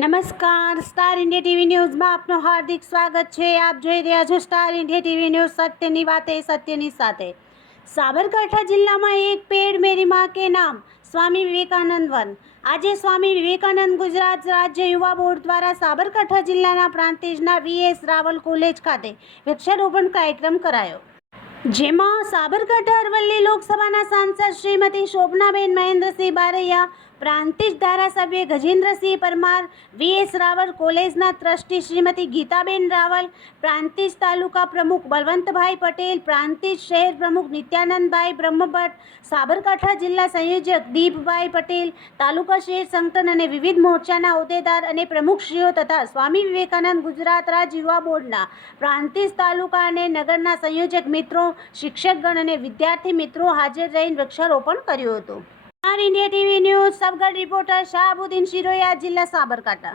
નમસ્કાર, star India TV ન્યૂઝમાં આપનું હાર્દિક સ્વાગત છે। આપ જોઈ રહ્યા છો સ્ટાર ઇન્ડિયા ટીવી ન્યૂઝ, સત્યની વાતે સત્યની સાથે। સાબરકાંઠા જિલ્લામાં એક પેડ મેરી માં કે નામ સ્વામી વિવેકાનંદ વન। આજે સ્વામી વિવેકાનંદ ગુજરાત રાજ્ય યુવા બોર્ડ દ્વારા સાબરકાંઠા જિલ્લાના પ્રાંતિજના વીએસ રાવલ કોલેજ ખાતે વૃક્ષારોપણ કાર્યક્રમ કરાયો, જેમાં સાબરકાંઠા અરવલ્લી લોકસભાના સાંસદ શ્રીમતી શોભનાબેન મહેન્દ્રસિંહ બારૈયા, પ્રાંતિજ ધારાસભ્ય ગજેન્દ્રસિંહ પરમાર, વીએસ રાવલ કોલેજના ટ્રસ્ટી શ્રીમતી ગીતાબેન રાવલ, પ્રાંતિજ તાલુકા પ્રમુખ બલવંતભાઈ પટેલ, પ્રાંતિજ શહેર પ્રમુખ નિત્યાનંદભાઈ બ્રહ્મભટ્ટ, સાબરકાંઠા જિલ્લા સંયોજક દીપભાઈ પટેલ, તાલુકા શહેર સંગઠન અને વિવિધ મોરચાના હોદ્દેદાર અને પ્રમુખશ્રીઓ તથા સ્વામી વિવેકાનંદ ગુજરાત રાજ્ય યુવા બોર્ડના પ્રાંતિજ તાલુકા અને નગરના સંયોજક મિત્રો, શિક્ષકગણ અને વિદ્યાર્થી મિત્રો હાજર રહીને વૃક્ષારોપણ કર્યું હતું। Star India TV news Sabgadh reporter Shahbuddin Shiroya, જિલ્લા સાબરકાંઠા।